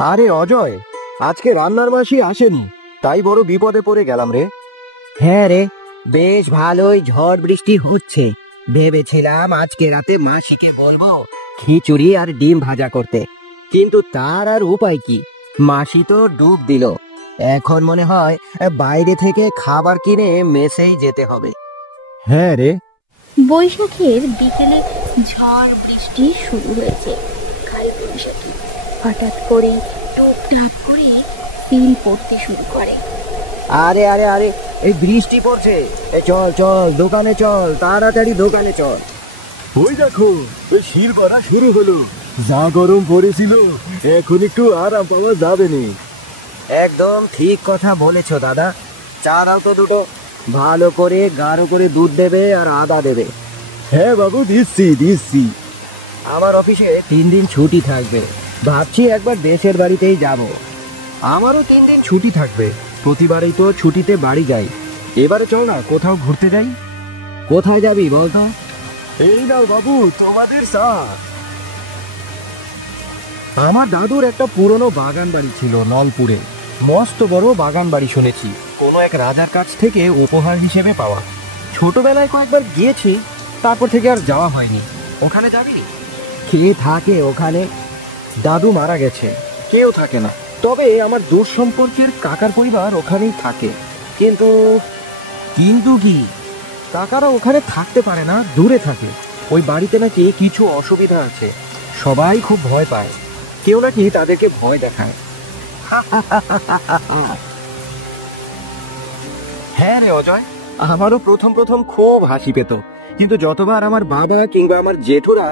আরে অজয়, আজকে রান্নার মাসি আসেনি, তাই বড় বিপদে পড়ে গেলাম রে। হ্যাঁ রে, বেশ ভালোই ঝড় বৃষ্টি হচ্ছে। ভেবেছিলাম আজকে রাতে মাসিকে বলবো খিচুড়ি আর ডিম ভাজা করতে, কিন্তু তার আর উপায় কি, মাসি তো ডুব দিল। এখন মনে হয় বাইরে থেকে খাবার কিনে মেসেই যেতে হবে। হ্যাঁ রে। বৈশাখের বিকেলে ঝড় বৃষ্টি শুরু হয়েছে। কাল বৈশাখী হঠাৎ করে টুপটাপ করে তিল পড়তে শুরু করে। আরে আরে আরে, এই বৃষ্টি পড়ছে, চল চল দোকানে চল, তাড়াতাড়ি দোকানে চল। ওই দেখো, শির বাড়া শুরু হলো। যা গরম পড়েছিল, এখন একটু আরাম পাওয়া যাবে নি। একদম ঠিক কথা বলেছ দাদা। চা দাও তো দুটো, ভালো করে গাঢ় করে দুধ দেবে আর আদা দেবে। হ্যাঁ বাবু, দিচ্ছি দিচ্ছি। আমার অফিসে 3 দিন ছুটি থাকবে, ভাবছি একবার দেশের বাড়িতেই যাব। আমারও 3 দিন ছুটি থাকবে, প্রতিবারই তো ছুটিতে বাড়ি যাই। এবারে চল না কোথাও ঘুরতে যাই। কোথায় যাবি বলতো? এই নাও বাবু তোমাদের চা। আমার দাদুর একটা পুরনো বাগান বাড়ি ছিল নলপুরে, মস্ত বড় বাগান বাড়ি, শুনেছি কোনো এক রাজার কাছ থেকে উপহার হিসেবে পাওয়া। ছোটবেলায় কয়েকবার গিয়েছি, তারপর থেকে আর যাওয়া হয়নি। ওখানে যাবি? কে থাকে ওখানে? দাদু মারা গেছে, কেউ থাকে না। তবে আমার দূর সম্পর্কের কাকার পরিবার ওখানেই থাকে। কিন্তু কিন্তু কি? কাকারা ওখানে থাকতে পারে না, দূরে থাকে। ওই বাড়িতে নাকি কিছু অসুবিধা আছে, সবাই খুব ভয় পায়, কেউ নাকি তাদেরকে ভয় দেখায়। হ্যাঁ রে অজয়, আমারও প্রথম প্রথম খুব হাসি পেত, কিন্তু যতবার আমার বাবা কিংবা আমার জেঠুরা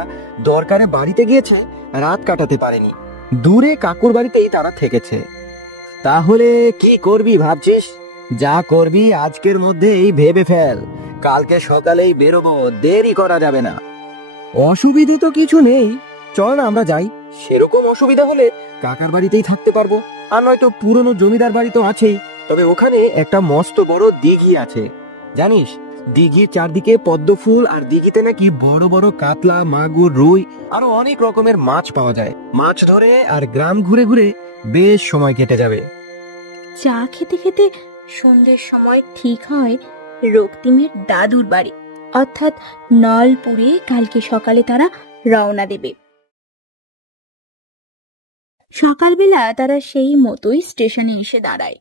দরকারে বাড়িতে গিয়েছে, রাত কাটাতে পারেনি। দূরে কাকুর বাড়িতেই তারা থেকেছে। তাহলে কি করবি ভাবছিস? যা করবি আজকের মধ্যেই ভেবে ফেল, কালকে সকালেই বেরোবো, দেরি করা যাবে না। অসুবিধে তো কিছু নেই, চল না আমরা যাই। সেরকম অসুবিধা হলে কাকার বাড়িতেই থাকতে পারবো, আর নয়তো পুরনো জমিদার বাড়ি তো আছেই। তবে ওখানে একটা মস্ত বড় দিঘি আছে, জানিস? দিঘির চারদিকে পদ্ম ফুল, আর দিঘিতে নাকি বড় বড় কাতলা, মাগুর, রুই আরো অনেক রকমের মাছ পাওয়া যায়। মাছ ধরে আর গ্রাম ঘুরে ঘুরে বেশ সময় কেটে যাবে। চা খেতে খেতে সন্ধ্যের সময় ঠিক হয় রক্তিমের দাদুর বাড়ি, অর্থাৎ নলপুরে কালকে সকালে তারা রওনা দেবে। সকালবেলা তারা সেই মতোই স্টেশনে এসে দাঁড়ায়।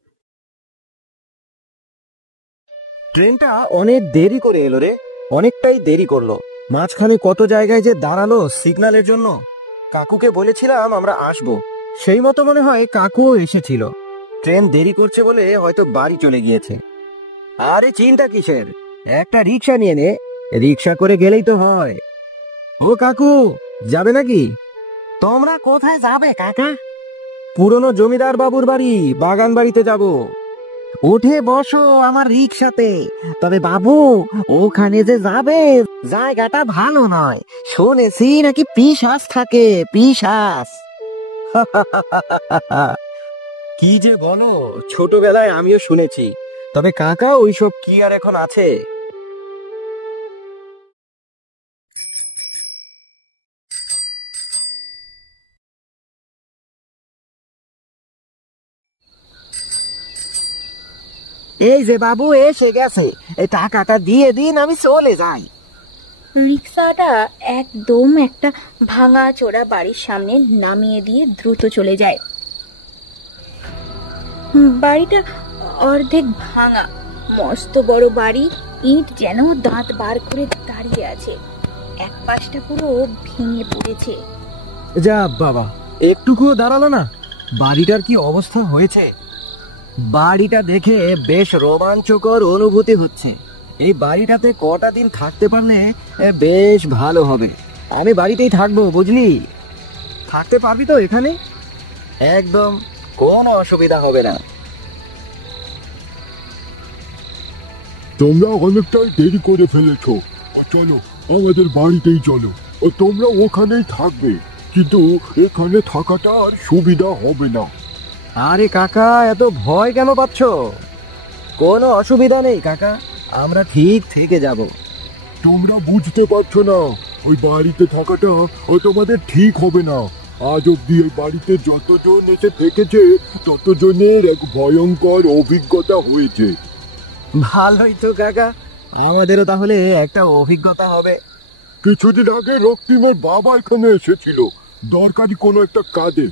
ট্রেনটা অনেক দেরি করে এলো রে, অনেকটাই দেরি করলো। মাঝখানে কত জায়গায় যে দাঁড়ালো সিগন্যালের জন্য। কাকুকে বলেছিলাম আমরা আসবো, সেই মতো মনে হয় কাকুও এসেছিল। ট্রেন দেরি করছে বলে হয়তো বাড়ি চলে গিয়েছে। আরে চিন্তা কিসের, একটা রিক্সা নিয়ে নে, রিক্সা করে গেলেই তো হয়। ও কাকু, যাবে নাকি? তোমরা কোথায় যাবে কাকা? পুরনো জমিদার বাবুর বাড়ি, বাগান বাড়িতে যাব। উঠে বসো আমার রিক্সাতে। তবে বাবু, ওখানে যে যাবে জায়গাটা ভালো নয়, শুনেছি নাকি পিশাচ থাকে, পিশাচ। কি যে বলো, ছোটবেলায় আমিও শুনেছি। তবে কাকা, ওইসব কি আর এখন আছে? এই যে বাবু এসে গেছে, এই টাকাটা দিয়ে দিন, আমি চলে যাই। রিক্সাটা একদম একটা ভাঙা চোরা বাড়ির সামনে নামিয়ে দিয়ে দ্রুত চলে যায়। বাড়িটা অর্ধেক ভাঙা, মস্ত বড় বাড়ি, ইট যেন দাঁত বার করে দাঁড়িয়ে আছে, এক পাশটা পুরো ভেঙে পড়েছে। যা বাবা, একটুকুও দাঁড়ালো না। বাড়িটার কি অবস্থা হয়েছে? বাড়িটা দেখে বেশ রোমাঞ্চকর অনুভূতি হচ্ছে। এই বাড়িটাতে কটা দিন থাকতে পারলে বেশ ভালো হবে। আমি বাড়িতেই থাকবো, বুঝলি? থাকতে পারবি তো এখানে? একদম, কোনো অসুবিধা হবে না। তোমরা অনেকটাই দেরি করে ফেলেছ, চলো আমাদের বাড়িতেই চলো। তোমরা ওখানেই থাকবে, কিন্তু এখানে থাকাটা আর সুবিধা হবে না। আরে কাকা, এত ভয় কেন পাচ্ছ? কোনো অসুবিধা নেই কাকা, আমরা ঠিক থেকে যাব। তোমরা বুঝতে পারছো না, ওই বাড়িতে থাকাটা তোমাদের ঠিক হবে না। আজ অব্দি এই বাড়িতে যতজন এসে থেকেছে ততজনের এক ভয়ঙ্কর অভিজ্ঞতা হয়েছে। ভালোই তো কাকা, আমাদেরও তাহলে একটা অভিজ্ঞতা হবে। কিছুদিন আগে রক্তিমের বাবা এখানে এসেছিল দরকারি কোনো একটা কাজে।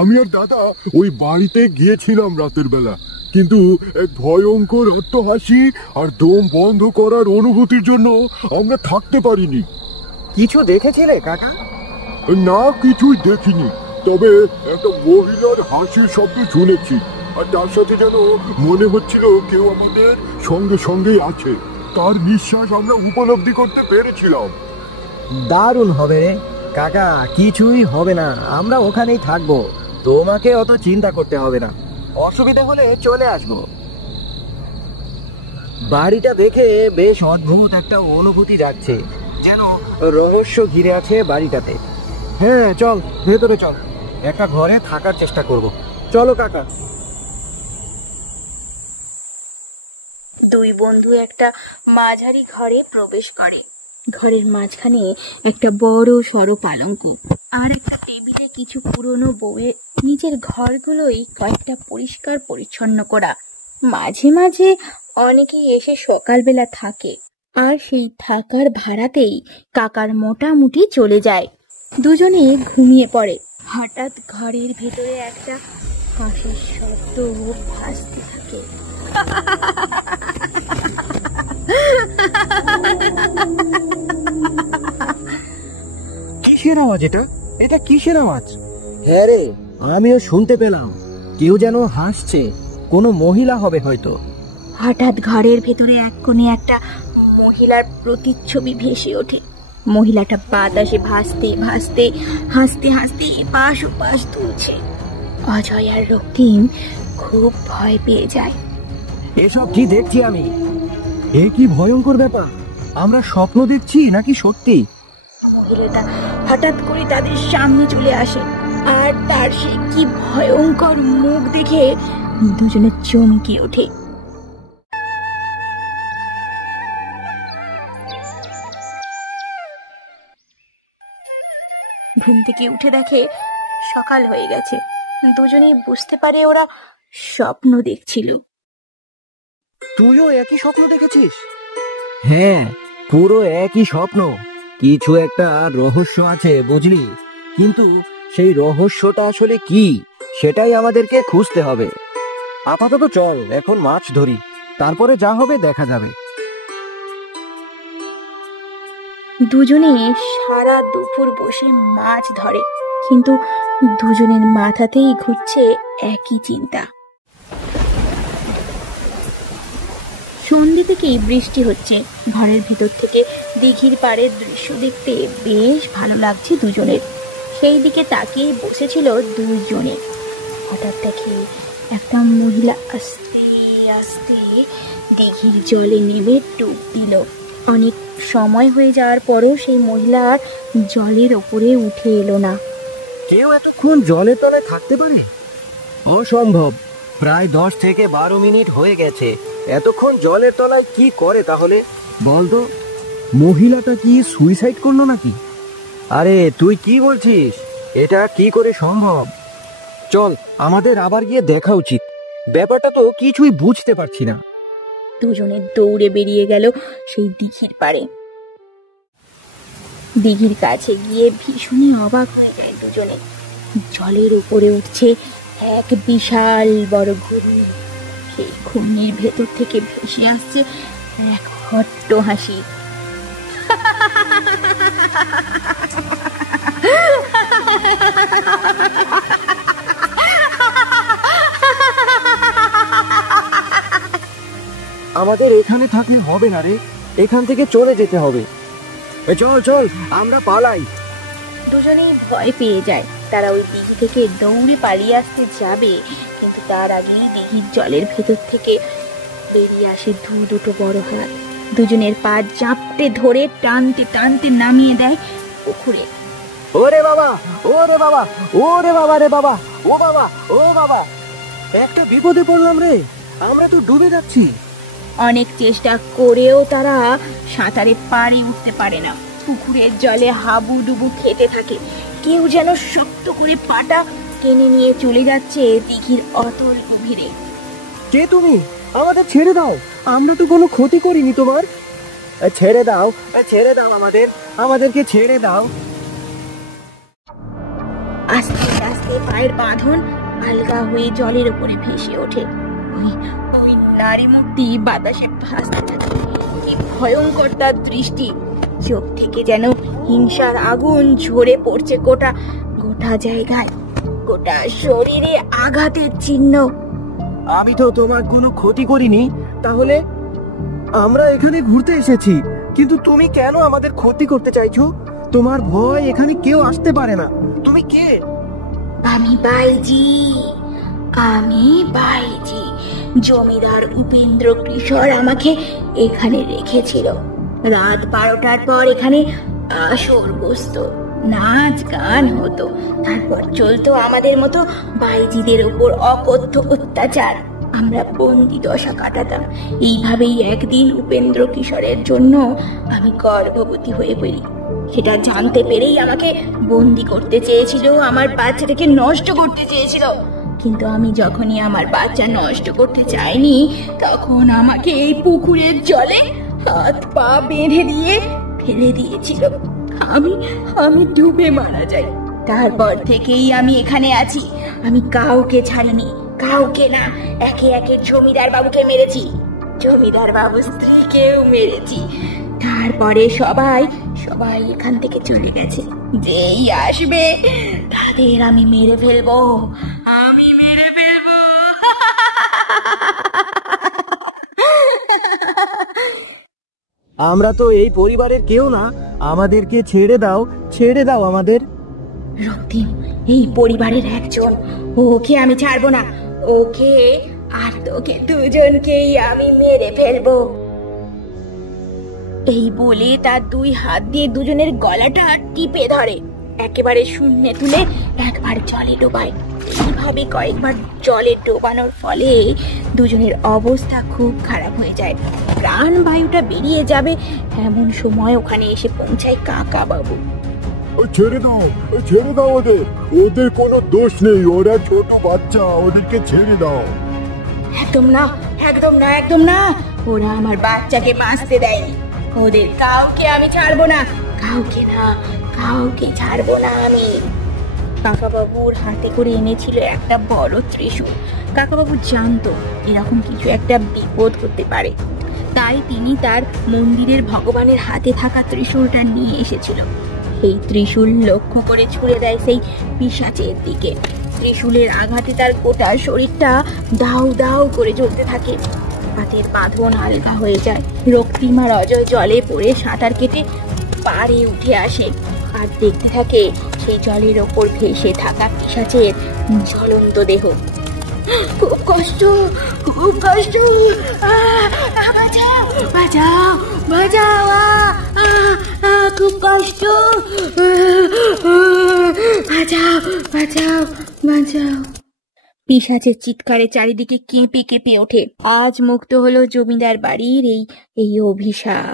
আমি আর দাদা ওই বাড়িতে গিয়েছিলাম রাতের বেলা, কিন্তু এক ভয়ঙ্কর হাসি আর দম বন্ধ করার অনুভূতির জন্য আমরা থাকতে পারিনি। কিছু দেখেছিলে কাকা? না, কিছুই দেখিনি, তবে একটা মহিলার হাসির শব্দ শুনেছি, আর তার সাথে যেন মনে হচ্ছিল কেউ আমাদের সঙ্গে সঙ্গেই আছে। তার নিঃশ্বাস আমরা উপলব্ধি করতে পেরেছিলাম। দারুণ হবে রে কাকা, কিছুই হবে না, আমরা ওখানেই থাকবো, তোমাকে অত চিন্তা করতে হবে না, অসুবিধা হলে চলে আসবো। বাড়িটা দেখে বেশ অদ্ভুত একটা অনুভূতি যাচ্ছে, যেন রহস্য ঘিরে আছে বাড়িটাতে। হ্যাঁ চল, ভেতরে চল, একটা ঘরে থাকার চেষ্টা করব। চলো কাকা। দুই বন্ধু একটা মাঝারি ঘরে প্রবেশ করে। ঘরের মাঝখানে একটা বড় সড়ো পালঙ্ক আর একটা টেবিলে কিছু পুরনো বইয়ে। নিজের ঘরগুলোই কয়েকটা পরিষ্কার পরিচ্ছন্ন করা। মাঝে মাঝে অনেকেই এসে সকালবেলা থাকে, আর সেই থাকার ভাড়াতেই কাকার মোটামুটি চলে যায়। দুজনে ঘুমিয়ে পড়ে। হঠাৎ ঘরের ভেতরে একটা হাসির শব্দ ভাসতে থাকে। কিসের আওয়াজ এটা? এটা কিসের আওয়াজ? হ্যাঁ রে, আমিও শুনতে পেলাম, কেউ যেন হাসছে, কোনো মহিলা হবে হয়তো। হঠাৎ ঘরের ভেতরে এক কোণে একটা মহিলার প্রতিচ্ছবি ভেসে ওঠে। মহিলাটা বাতাসে ভাসতে ভাসতে হাসতে হাসতে এপাশ ওপাশ দুলছে। অজয় আর রক্তিম খুব ভয় পেয়ে যায়। এসব কি দেখছি আমি? এ কি ভয়ঙ্কর ব্যাপার! আমরা স্বপ্ন দেখছি নাকি সত্যি? মহিলাটা হঠাৎ করে তাদের সামনে চলে আসে, আর তার সে কি ভয়ঙ্কর মুখ দেখে দুজনে চমকে ওঠে। ঘুম থেকে উঠে দেখে সকাল হয়ে গেছে। দুজনেই বুঝতে পারে ওরা স্বপ্ন দেখছিল। তুইও একই স্বপ্ন দেখেছিস? হ্যাঁ, পুরো একই স্বপ্ন। কিছু একটা রহস্য আছে বুঝলি, কিন্তু সেই রহস্যটা আসলে কি সেটাই আমাদেরকে খুঁজতে হবে। আপাতত চল এখন মাছ ধরি, তারপরে যা হবে দেখা যাবে। দুজনে সারা দুপুর বসে মাছ ধরে, কিন্তু দুজনের মাথাতেই ঘুরছে একই চিন্তা। সন্ধ্যে থেকেই বৃষ্টি হচ্ছে। ঘরের ভিতর থেকে দিঘির পাড়ের দৃশ্য দেখতে বেশ ভালো লাগছে দুজনের। সেই দিকে তাকিয়ে বসেছিল দুইজনে। হঠাৎ দেখে একটা মহিলা আস্তে আস্তে দিঘির জলে নেমে ডুব দিল। অনেক সময় হয়ে যাওয়ার পরও সেই মহিলা আর জলের ওপরে উঠে এলো না। কেউ এতক্ষণ জলের তলায় থাকতে পারে? অসম্ভব। প্রায় 10 থেকে 12 মিনিট হয়ে গেছে, এতক্ষণ জলের তলায় কি করে তাহলে বলতো? মহিলাটা কি সুইসাইড করলো নাকি? আরে তুই কি বলছিস? এটা কি করে সম্ভব? চল, আমাদের আবার গিয়ে দেখা উচিত, ব্যাপারটা তো কিছুই বুঝতে পারছি না। দুজনে দৌড়ে বেরিয়ে গেল সেই দিঘির পাড়ে। দিঘির কাছে গিয়ে ভীষণই অবাক হয়ে যায় দুজনে। জলের উপরে উঠছে এক বিশাল বড় ঘূর্ণি। সেই ঘূর্ণির ভেতর থেকে ভেসে আসছে এক হট্ট হাসি। আমাদের এখানে থাকলে হবে না রে, এখান থেকে চলে যেতে হবে। চল চল, আমরা পালাই। দুজনেই ভয় পেয়ে যায়। তারা ওই দিঘি থেকে দৌড়ে পালিয়ে আসতে যাবে, কিন্তু তার আগেই দিঘির জলের ভেতর থেকে বেরিয়ে আসে দুটো বড় হাত। দুজনের পা জাপটে ধরে টানতে টানতে নামিয়ে দেয় পুকুরে। ওরে বাবা, ওরে বাবা, ওরে বাবা রে বাবা, ও বাবা, ও বাবা, একটা বিপদে পড়লাম রে, আমরা তো ডুবে যাচ্ছি। অনেক চেষ্টা করেও তারা সাঁতারে পাড়ে উঠতে পারে না। পুকুরের জলে হাবুডুবু খেতে থাকে। কেউ যেন শক্ত করে পাটা টেনে নিয়ে চলে যাচ্ছে দিঘির অতল গভীরে। কে তুমি? আমাদের ছেড়ে দাও, আমরা তো কোনো ক্ষতি করিনি তোমার। ছেড়ে দাও, ছেড়ে দাও, আমাদেরকে ছেড়ে দাও। আস্তে আস্তে পায়ের বাঁধন আলগা হয়ে জলের উপরে ভেসে ওঠে। ওই নারী মূর্তি বাতাসে ভাসতে থাকে। কি ভয়ঙ্কর তার দৃষ্টি! চোখ থেকে যেন হিংসার আগুন ঝরে পড়ছে গোটা গোটা জায়গায়, গোটা শরীরে আঘাতের চিহ্ন। আমি তো তোমার কোনো ক্ষতি করিনি, তাহলে আমরা এখানে ঘুরতে এসেছি, কিন্তু তুমি কেন আমাদের ক্ষতি করতে চাইছো? তোমার ভয় এখানে কেউ আসতে পারে না। তুমি কে? আমি বাইজি, আমি বাইজি। জমিদার উপেন্দ্র কিশোর আমাকে এখানে রেখেছিল। রাত 12টার পর এখানে আসর বসতো, নাচ গান হতো, তারপর চলতো আমাদের মতো বাইজিদের উপর অকথ্য অত্যাচার। আমরা বন্দি দশা কাটাতাম। এইভাবেই একদিন উপেন্দ্র কিশোরের জন্য আমি গর্ভবতী হয়ে পড়ি। সেটা জানতে পেরেই আমাকে বন্দি করতে চেয়েছিল, আমার বাচ্চাটাকে নষ্ট করতে চেয়েছিল। কিন্তু আমি যখনই আমার বাচ্চা নষ্ট করতে চাইনি, তখন আমাকে এই পুকুরের জলে হাত পা বেঁধে দিয়ে ফেলে দিয়েছিল। আমি ডুবে মারা যাই। তারপর থেকেই আমি এখানে আছি। আমি কাউকে ছাড়িনি, কাউকে না। একে একে জমিদার বাবুকে মেরেছি, জমিদার বাবুর স্ত্রীকেও মেরেছি। তারপরে সবাই এখান থেকে চলে গেছে। যেই আসবে তাদের আমি মেরে ফেলবো, আমি মেরে ফেলবো। আমরা তো এই পরিবারের কেউ না, আমাদেরকে ছেড়ে দাও, ছেড়ে দাও আমাদের। রক্তিম এই পরিবারের একজন, ওকে আমি ছাড়বো না। ওকে আর তোকে দুজনকেই আমি মেরে ফেলবো। এই বলে তার দুই হাত দিয়ে দুজনের গলাটা টিপে ধরে, একেবারে শূন্যে তুলে একবার জলে ডোবায়। এইভাবে কয়েকবার জলে ডোবানোর ফলে দুজনের অবস্থা খুব খারাপ হয়ে যায়। প্রাণ বায়ুটা বেরিয়ে যাবে এমন সময় ওখানে এসে পৌঁছায় কাকা বাবু। ছেড়ে দাও, ছেড়ে দাও ওদের, ওদের কোনো দোষ নেই, ওরা ছোট বাচ্চা, ওদেরকে ছেড়ে দাও। একদম না, একদম না, একদম না। ওরা আমার বাচ্চাকে বাঁচতে দেয়নি। ওদের কাউকে আমি ছাড়বো না, কাউকে না, কাউকে ছাড়বো না আমি। কাকাবাবুর হাতে করে এনেছিল একটা বড় ত্রিশূল। কাকাবাবু জানতো এরকম কিছু একটা বিপদ হতে পারে, তাই তিনি তার মন্দিরের ভগবানের হাতে থাকা ত্রিশূলটা নিয়ে এসেছিল। এই ত্রিশূল লক্ষ্য করে ছুড়ে দেয় সেই পিশাচের দিকে। ত্রিশূলের আঘাতে তার গোটা শরীরটা দাউ দাউ করে জ্বলতে থাকে। হাতের বাঁধন আলগা হয়ে যায়। রক্তিম আর অজয় জলে পড়ে সাঁতার কেটে পাড়ে উঠে আসে আর দেখতে থাকে সেই জলের ওপর ভেসে থাকা পিশাচের জ্বলন্ত দেহ। খুব কষ্ট, খুব কষ্ট, বাঁচাও, বাঁচাও, বাঁচাও, খুব কষ্ট, বাঁচাও, বাঁচাও, বাঁচাও। পিশাচের চিৎকারে চারিদিকে কেঁপে কেঁপে ওঠে। আজ মুক্ত হলো জমিদার বাড়ির এই অভিশাপ।